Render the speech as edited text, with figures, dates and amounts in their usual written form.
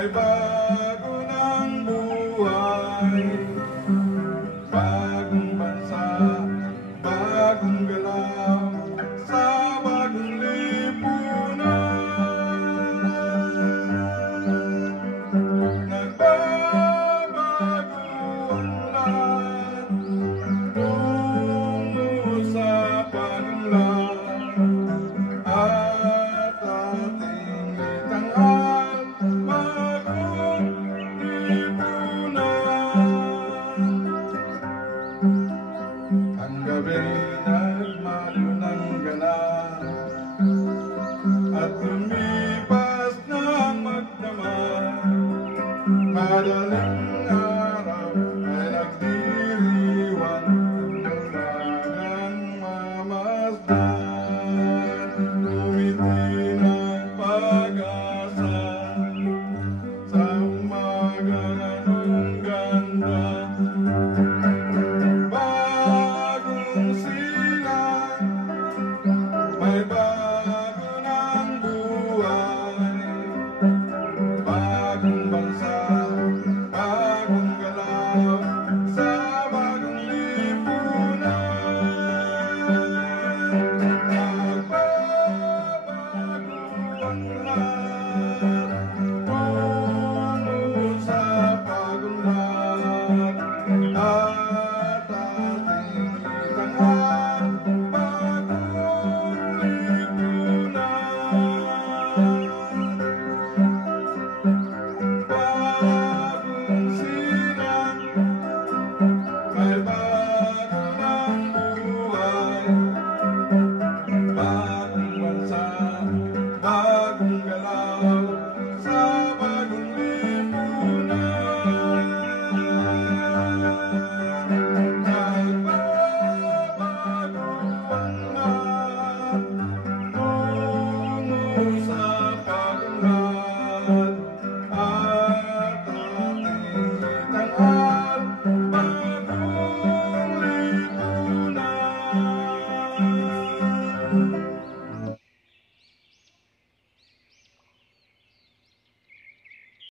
May bago ng buhay, bagong bansa, bagong galaw, sa bagong lipunan. Nagbabago ang lahat, tungo sa pagunlad, at ating itanghal bagong lipunan. Ang gabi nagmaliw ng ganap at lumipas ng magdamag. Madaling araw ay nagdiriwang ng umagang mamasdan. Lumiti ng pag-asa sa umaga ng ganda. Bagong silang, may